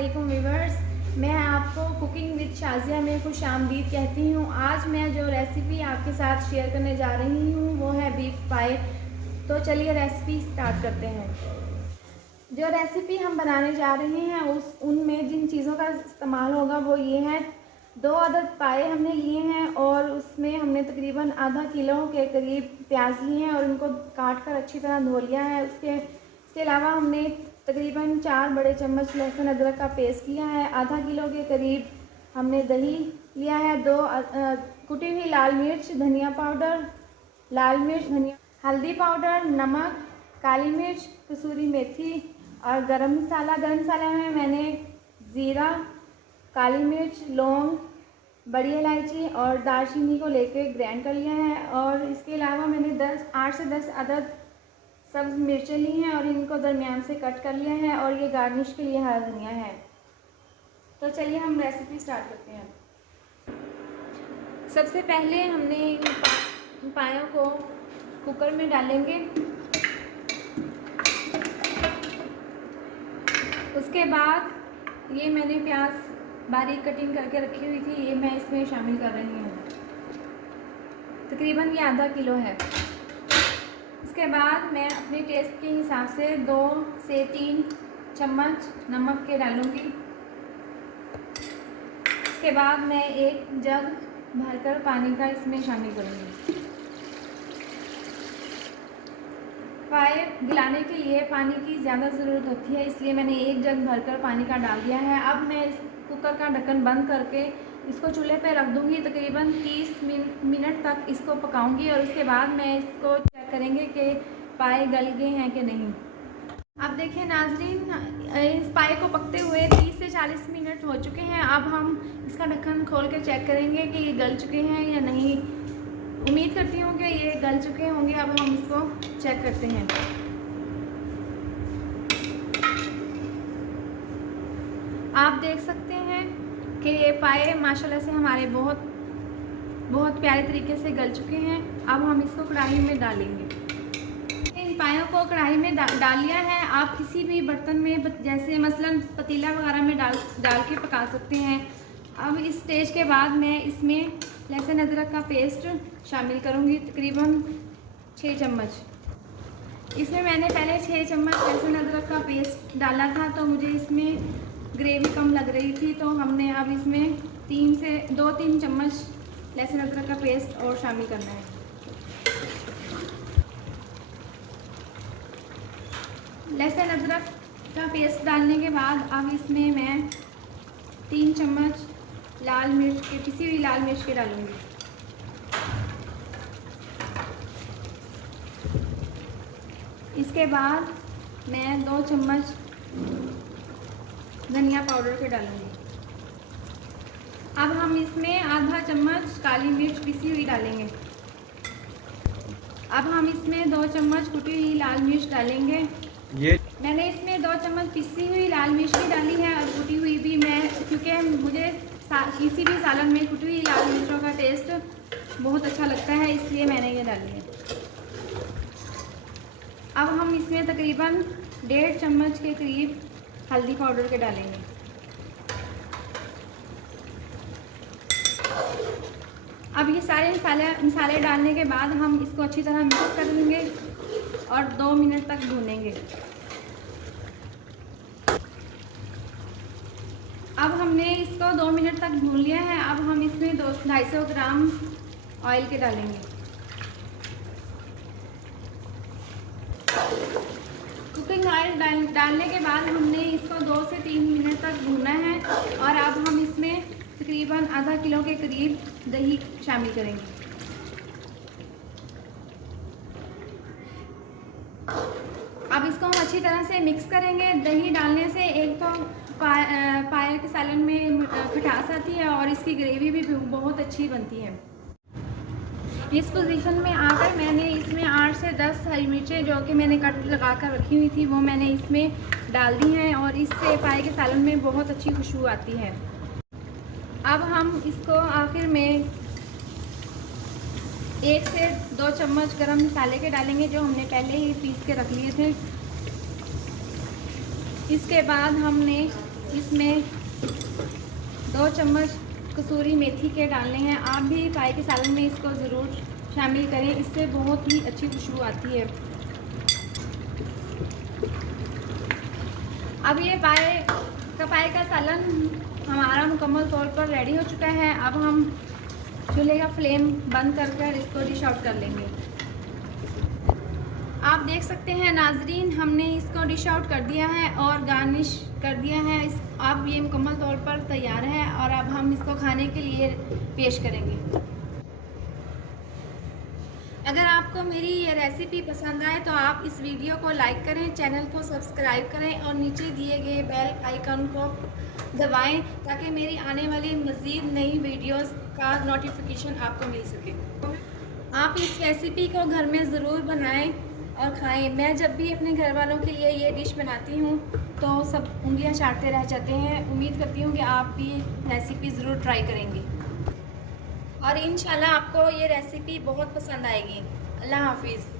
वालेकुम व्यूअर्स, मैं आपको कुकिंग विद शाज़िया में खुश आमदीद कहती हूँ। आज मैं जो रेसिपी आपके साथ शेयर करने जा रही हूँ वो है बीफ पाए। तो चलिए रेसिपी स्टार्ट करते हैं। जो रेसिपी हम बनाने जा रहे हैं उनमें जिन चीज़ों का इस्तेमाल होगा वो ये है। 2 अदद पाए हमने लिए हैं और उसमें हमने तकरीबन आधा किलो के करीब प्याज लिए हैं और इनको काट कर अच्छी तरह धो लिया है। इसके अलावा हमने तकरीबन 4 बड़े चम्मच लहसुन अदरक का पेस्ट लिया है। आधा किलो के करीब हमने दही लिया है। 2 कुटी हुई लाल मिर्च, धनिया पाउडर, लाल मिर्च, धनिया, हल्दी पाउडर, नमक, काली मिर्च, कसूरी मेथी और गरम मसाला। गरम मसाला में मैंने ज़ीरा, काली मिर्च, लौंग, बड़ी इलायची और दालचीनी को लेके ग्राइंड कर लिया है। और इसके अलावा मैंने 8 से 10 अदद सब्ज़ मिर्चें ली हैं और इनको दरमियान से कट कर लिया है। और ये गार्निश के लिए हरा धनिया है। तो चलिए हम रेसिपी स्टार्ट करते हैं। सबसे पहले हमने इन पायों को कुकर में डालेंगे। उसके बाद ये मैंने प्याज बारीक कटिंग करके रखी हुई थी, ये मैं इसमें शामिल कर रही हूँ। तकरीबन ये आधा किलो है। इसके बाद मैं अपने टेस्ट के हिसाब से 2 से 3 चम्मच नमक के डालूँगी। इसके बाद मैं 1 जग भरकर पानी का इसमें शामिल करूँगी। पाए गलाने के लिए पानी की ज़्यादा ज़रूरत होती है, इसलिए मैंने 1 जग भरकर पानी का डाल दिया है। अब मैं इस कुकर का ढक्कन बंद करके इसको चूल्हे पे रख दूँगी। तकरीबन 30 मिनट तक इसको पकाऊँगी और उसके बाद मैं इसको चेक करेंगे कि पाए गल गए हैं कि नहीं। अब देखिए नाजरीन, इस पाए को पकते हुए 30 से 40 मिनट हो चुके हैं। अब हम इसका ढक्कन खोल के चेक करेंगे कि ये गल चुके हैं या नहीं। उम्मीद करती हूँ कि ये गल चुके होंगे। अब हम इसको चेक करते हैं। आप देख सकते हैं कि ये पाए माशाल्लाह से हमारे बहुत प्यारे तरीके से गल चुके हैं। अब हम इसको कढ़ाई में डालेंगे। इन पायों को कढ़ाई में डाल लिया है। आप किसी भी बर्तन में जैसे मसलन पतीला वगैरह में डाल के पका सकते हैं। अब इस स्टेज के बाद मैं इसमें लहसुन अदरक का पेस्ट शामिल करूंगी, तकरीबन 6 चम्मच। इसमें मैंने पहले 6 चम्मच लहसुन अदरक का पेस्ट डाला था, तो मुझे इसमें ग्रेवी कम लग रही थी, तो हमने अब इसमें 2-3 चम्मच लहसुन अदरक का पेस्ट और शामिल करना है। लहसुन अदरक का पेस्ट डालने के बाद अब इसमें मैं 3 चम्मच लाल मिर्च के पिसी हुई लाल मिर्च के डालूंगी। इसके बाद मैं 2 चम्मच धनिया पाउडर के डालूंगी। अब हम इसमें आधा चम्मच काली मिर्च पिसी हुई डालेंगे। अब हम इसमें 2 चम्मच कुटी हुई लाल मिर्च डालेंगे। मैंने इसमें 2 चम्मच पिसी हुई लाल मिर्च भी डाली है और कुटी हुई भी, क्योंकि मुझे किसी भी सालन में कुटी हुई लाल मिर्चों का टेस्ट बहुत अच्छा लगता है, इसलिए मैंने ये डाली है। अब हम इसमें तकरीबन 1.5 चम्मच के करीब हल्दी पाउडर के डालेंगे। अब ये सारे मसाले डालने के बाद हम इसको अच्छी तरह मिक्स कर लेंगे और 2 मिनट तक भूनेंगे। अब हमने इसको 2 मिनट तक भून लिया है। अब हम इसमें 250 ग्राम ऑयल के डालेंगे। कुकिंग ऑयल डालने के बाद हमने इसको 2 से 3 मिनट तक भूना है। और अब हम इसमें तकरीबन आधा किलो के करीब दही शामिल करेंगे। अब इसको हम अच्छी तरह से मिक्स करेंगे। दही डालने से एक तो पाए के सालन में खटास आती है और इसकी ग्रेवी भी बहुत अच्छी बनती है। इस पोजीशन में आकर मैंने इसमें 8 से 10 हरी मिर्चें जो कि मैंने कट लगा कर रखी हुई थी वो मैंने इसमें डाल दी हैं और इससे पाए के सालन में बहुत अच्छी खुशबू आती है। अब हम इसको आखिर में 1 से 2 चम्मच गरम मसाले के डालेंगे जो हमने पहले ही पीस के रख लिए थे। इसके बाद हमने इसमें 2 चम्मच कसूरी मेथी के डालने हैं। आप भी पाए के सालन में इसको ज़रूर शामिल करें, इससे बहुत ही अच्छी खुशबू आती है। अब ये पाए का सालन हमारा मुकम्मल तौर पर रेडी हो चुका है। अब हम चूल्हे का फ्लेम बंद कर इसको डिश आउट कर लेंगे। आप देख सकते हैं नाजरीन, हमने इसको डिश आउट कर दिया है और गार्निश कर दिया है। अब ये मुकम्मल तौर पर तैयार है और अब हम इसको खाने के लिए पेश करेंगे। अगर आपको मेरी ये रेसिपी पसंद आए तो आप इस वीडियो को लाइक करें, चैनल को सब्सक्राइब करें और नीचे दिए गए बेल आइकन को दबाएं ताकि मेरी आने वाली मज़ीद नई वीडियोस का नोटिफिकेशन आपको मिल सके। आप इस रेसिपी को घर में ज़रूर बनाएं और खाएं। मैं जब भी अपने घर वालों के लिए ये डिश बनाती हूँ तो सब उंगलियां चाटते रह जाते हैं। उम्मीद करती हूँ कि आप भी रेसिपी ज़रूर ट्राई करेंगे और इंशाल्लाह आपको ये रेसिपी बहुत पसंद आएगी। अल्लाह हाफिज़।